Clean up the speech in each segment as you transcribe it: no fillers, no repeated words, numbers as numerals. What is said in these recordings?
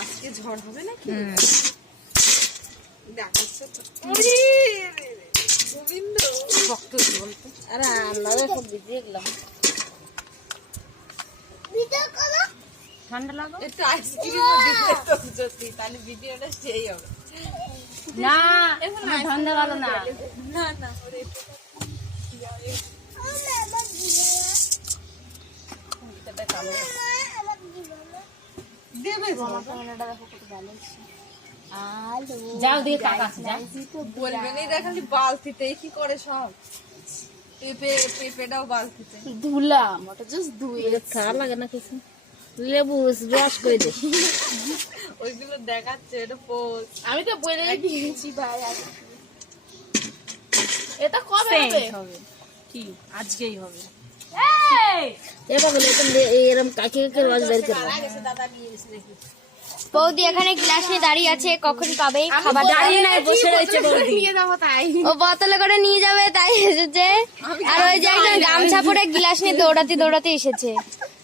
আজকে ঝড় হবে নাকি? গোবিন্দ ভক্ত বলতো। আরে আমরা সব ভিজিয়ে গেলাম। ঠান্ডা লাগো একটু আইসক্রিম দিতে তো যদি, তাহলে ভিডিওটা সেই হবে। না ঠান্ডা ভালো না। না না দেবে যাও দিয়ে টাকা বলবেন এই দেখালি বালতিতে কি করে সব পেঁপেটাও বালতিতে ধুলাম ওটা জাস্ট ধুয়ে খাওয়া লাগে না কিছু লেবু রস করে দে ওইগুলো দেখাচ্ছে এটা পোস্ট আমি তো বলে দিয়েছি ভাই এটা কবে হবে কি আজকেই হবে এবার বলে এরকম কাকে কাকে রস বের করবো বৌদি এখানে গ্লাস নিয়ে দাঁড়িয়ে আছে, কখন পাবে খাবার? দাঁড়িয়ে নাই বসে রয়েছে বৌদি ও বোতলে করে নিয়ে যাবে তাই এসেছে। আর ওই যে একজন গামছা পরে গ্লাস নিয়ে দৌড়াতে দৌড়াতে এসেছে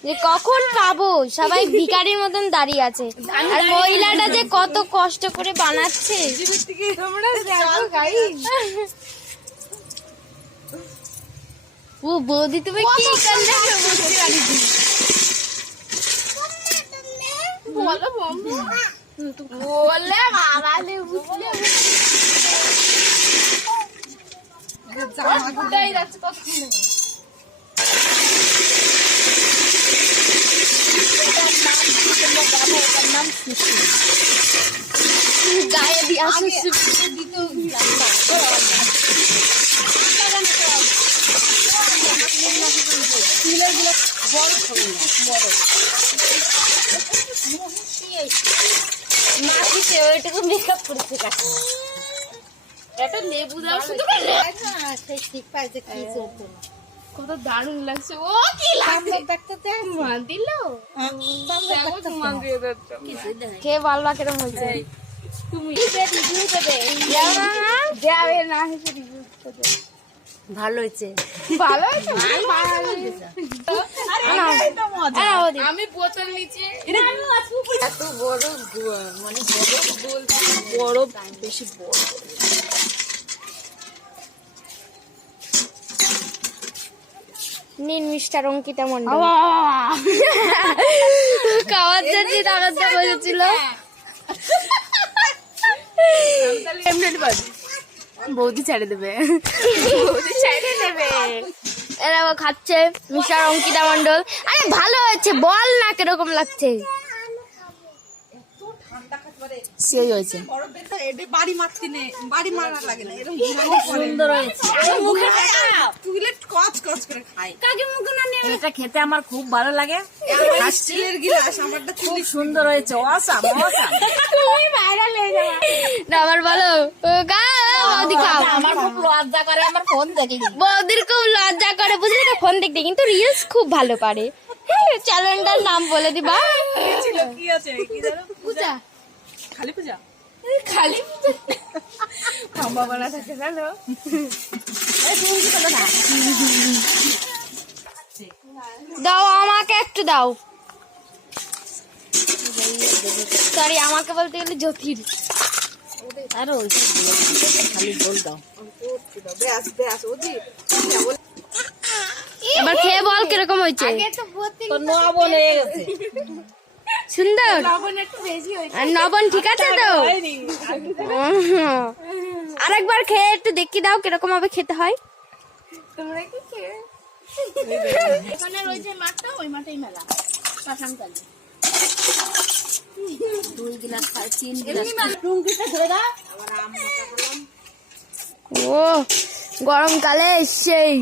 যে কখন পাবো। সবাই ভিখারির মতন দাঁড়িয়ে আছে। আর মহিলাটা যে কত কষ্ট করে বানাচ্ছে। ও বৌদি তুমি কি করলে? বলো বলে মারালে বুঝলে ফুটাই যাচ্ছে কতক্ষণ গায়ে দিয়ে আসছে মাখিতে ওইটুকু মেকআপ করেছে কাছে এটা লেবু দাও শুধু কত দারুণ লাগছে। ও কি লাগছে মান দিল কে বলবা কিরম হয়েছে? তুমি রিভিউ দেবে যাবে না হেসে রিভিউ দেবে ভালো হয়েছে ভালো হয়েছে আমি বোতল নিচে এত বড় মানে বড় বেশি বড় নিন মিস্টার অঙ্কিতা মন্ডল। খাওয়ার জন্য টাকাতে বসেছিল। বৌদি ছেড়ে দেবে বৌদি ছেড়ে দেবে এরা খাচ্ছে মিস্টার অঙ্কিতা মন্ডল। আরে ভালো হয়েছে, বল না কিরকম লাগছে। সেই হয়েছে বাড়ি মারতে নেই, বাড়ি মারা লাগে না, এরকম সুন্দর হয়েছে তুলে কচ কচ করে খাই। এটা খেতে আমার খুব ভালো লাগে। স্টিলের গিলাস আমারটা খুব সুন্দর হয়েছে অসাম অসাম তুমি ভাইরাল হয়ে যাবে না। আবার বলো বৌদি খাও। আমার খুব লজ্জা করে আমার ফোন দেখলি বৌদির খুব লজ্জা করে বুঝলি তো ফোন দেখতে, কিন্তু রিলস খুব ভালো পারে। চ্যানেলটার নাম বলে দিবা। কি আছে কি জানো? পূজা খালি পূজা খালি খাম্বা বানা থাকে জানো? দাও আমাকে একটু দাও। সরি আমাকে বলতে গেলে জ্যোতির। আরে ওইসব খালি বল দাও ব্যাস ব্যাস ওদি এবার খেয়ে বল কিরকম হয়েছে। তো নবন হয়ে গেছে সুন্দর একটু বেশি হয়েছে আর লবণ ঠিক আছে তো? আরেকবার খেয়ে একটু দেখিয়ে দাও কিরকম ভাবে খেতে হয়। তোমরা কি খেয়ে এখানে রয়েছে মাঠটা, ওই মাঠেই মেলা শ্মশানকালী 2 গ্লাস 3 গ্লাস টুঙ্কিটা ধরে দাও। ও গরমকালে সেই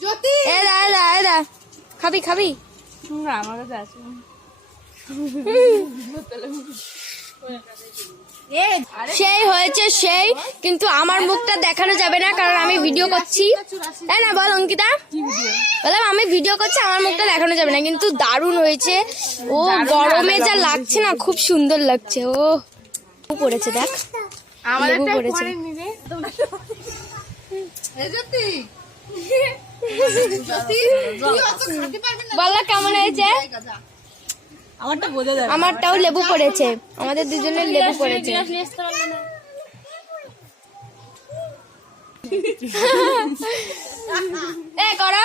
জ্যোতি এরা খাবি খাবি না আমার কাছে আছে সেই হয়েছে সেই, কিন্তু আমার মুখটা দেখানো যাবে না কারণ আমি ভিডিও করছি। তাই না বল অঙ্কিতা? বললাম আমি ভিডিও করছি, আমার মুখটা দেখানো যাবে না, কিন্তু দারুণ হয়েছে। ও গরমে যা লাগছে না, খুব সুন্দর লাগছে। ও পড়েছে দেখ, লেবু পড়েছে। বললা কেমন হয়েছে? আমারটা বোঝা যাবে। আমারটাও লেবু পড়েছে, আমাদের দুজনের লেবু পড়েছে। এ করো